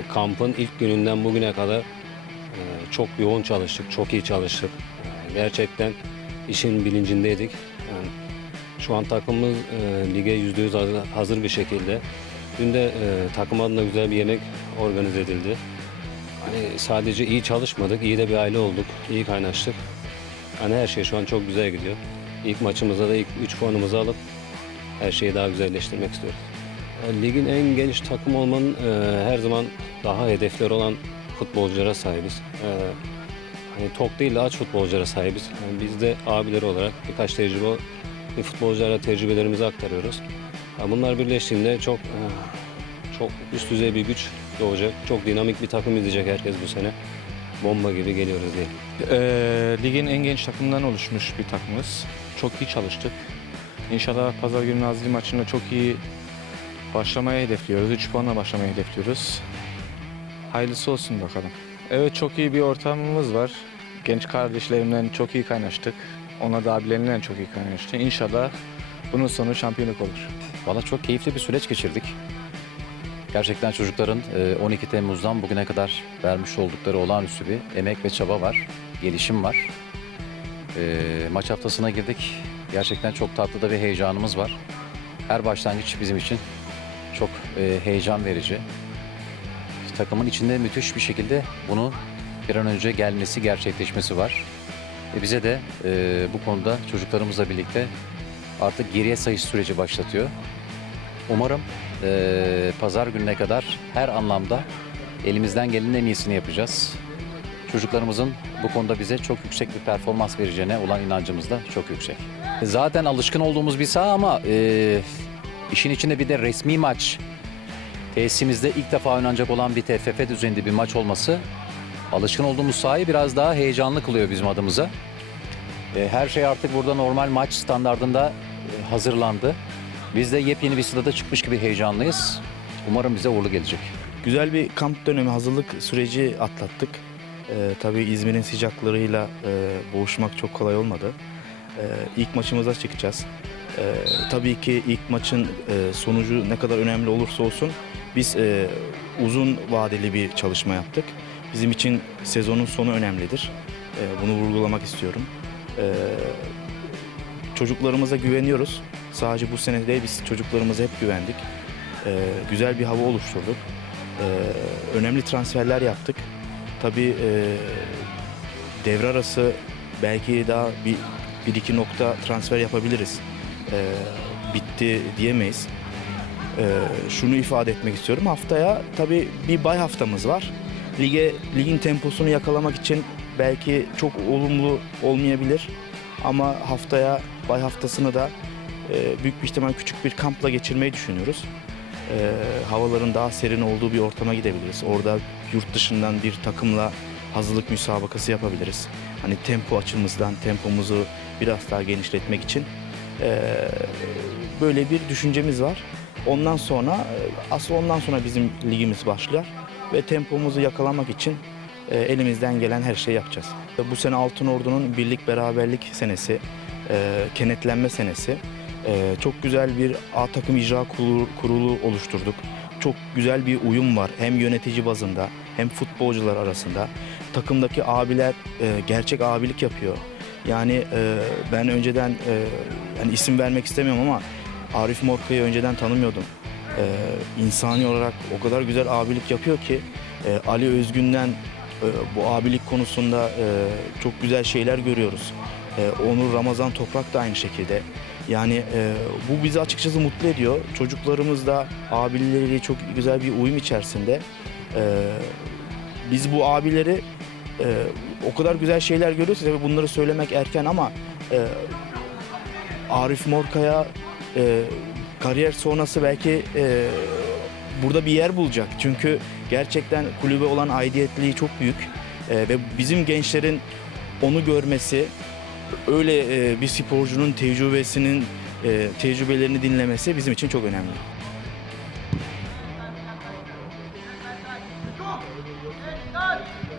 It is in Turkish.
yaptık. Kampın ilk gününden bugüne kadar e, çok yoğun çalıştık, çok iyi çalıştık. E, Gerçekten işin bilincindeydik. Şu an takımımız e, lige yüzde yüz hazır bir şekilde. Dün de e, takım adına güzel bir yemek organize edildi. Hani sadece iyi çalışmadık, iyi de bir aile olduk, iyi kaynaştık. Hani her şey şu an çok güzel gidiyor. İlk maçımızda da ilk 3 puanımızı alıp her şeyi daha güzelleştirmek istiyoruz. E, Ligin en genç takım olmanın e, her zaman daha hedefleri olan futbolculara sahibiz. E, hani tok değil de aç futbolculara sahibiz. Yani biz de abileri olarak birkaç tecrübe bir futbolculara tecrübelerimizi aktarıyoruz. Ya bunlar birleştiğinde çok e, çok üst düzey bir güç doğacak. Çok dinamik bir takım izleyecek herkes bu sene. Bomba gibi geliyoruz diye. Ee, ligin en genç takımından oluşmuş bir takımız. Çok iyi çalıştık. İnşallah pazar günü Nazilli maçında çok iyi başlamayı hedefliyoruz. 3 puanla başlamayı hedefliyoruz. Hayırlısı olsun bakalım. Evet çok iyi bir ortamımız var. Genç kardeşlerimle çok iyi kaynaştık. Onlar da abilerimle çok iyi kaynaştı. İnşallah bunun sonu şampiyonluk olur. Valla çok keyifli bir süreç geçirdik. Gerçekten çocukların e, 12 Temmuz'dan bugüne kadar vermiş oldukları olağanüstü bir emek ve çaba var, gelişim var. E, Maç haftasına girdik. Gerçekten çok tatlı da bir heyecanımız var. Her başlangıç bizim için çok e, heyecan verici. Takımın içinde müthiş bir şekilde bunu bir an önce gelmesi, gerçekleşmesi var. E, bize de e, bu konuda çocuklarımızla birlikte artık geriye sayış süreci başlatıyor. Umarım eee, pazar gününe kadar her anlamda elimizden gelenin en iyisini yapacağız. Çocuklarımızın bu konuda bize çok yüksek bir performans vereceğine olan inancımız da çok yüksek. Zaten alışkın olduğumuz bir saha ama eee, işin içinde bir de resmi maç tesisimizde ilk defa oynanacak olan bir TFF düzeyinde bir maç olması alışkın olduğumuz sahayı biraz daha heyecanlı kılıyor bizim adımıza. E, Her şey artık burada normal maç standardında e, hazırlandı. Biz de yepyeni bir sırada çıkmış gibi heyecanlıyız. Umarım bize uğurlu gelecek. Güzel bir kamp dönemi, hazırlık süreci atlattık. Ee, tabii İzmir'in sıcaklarıyla e, boğuşmak çok kolay olmadı. Ee, ilk maçımıza çıkacağız. Ee, tabii ki ilk maçın e, sonucu ne kadar önemli olursa olsun biz e, uzun vadeli bir çalışma yaptık. Bizim için sezonun sonu önemlidir. Ee, bunu vurgulamak istiyorum. Ee, çocuklarımıza güveniyoruz. Sadece bu sene değil biz çocuklarımıza hep güvendik. Ee, güzel bir hava oluşturduk. Ee, önemli transferler yaptık. Tabii e, devre arası belki daha bir, bir iki nokta transfer yapabiliriz. Ee, bitti diyemeyiz. Ee, şunu ifade etmek istiyorum. Haftaya tabii bir bay haftamız var. Lige ligin temposunu yakalamak için belki çok olumlu olmayabilir. Ama haftaya bay haftasını da e, büyük bir ihtimal küçük bir kampla geçirmeyi düşünüyoruz e, havaların daha serin olduğu bir ortama gidebiliriz. Orada yurt dışından bir takımla hazırlık müsabakası yapabiliriz. Hani tempo açımızdan tempomuzu biraz daha genişletmek için e, böyle bir düşüncemiz var. Ondan sonra e, asıl ondan sonra bizim ligimiz başlar ve tempomuzu yakalamak için e, elimizden gelen her şeyi yapacağız. Bu sene Altın Ordu'nun birlik beraberlik senesi, e, kenetlenme senesi. Ee, çok güzel bir A takım icra kurulu, oluşturduk. Çok güzel bir uyum var hem yönetici bazında hem futbolcular arasında. Takımdaki abiler gerçek abilik yapıyor. Yani e, ben önceden e, yani isim vermek istemiyorum ama Arif Morka'yı önceden tanımıyordum. E, insani olarak o kadar güzel abilik yapıyor ki e, Ali Özgün'den e, bu abilik konusunda e, çok güzel şeyler görüyoruz. E, Onur Ramazan Toprak da aynı şekilde. Yani e, bu bizi açıkçası mutlu ediyor. Çocuklarımız da abileriyle çok güzel bir uyum içerisinde. E, biz bu abileri e, o kadar güzel şeyler görüyorsa tabii bunları söylemek erken ama e, Arif Morka'ya e, kariyer sonrası belki e, burada bir yer bulacak. Çünkü gerçekten kulübe olan aidiyetliği çok büyük e, ve bizim gençlerin onu görmesi, öyle e, bir sporcunun tecrübesinin e, tecrübelerini dinlemesi bizim için çok önemli. Go!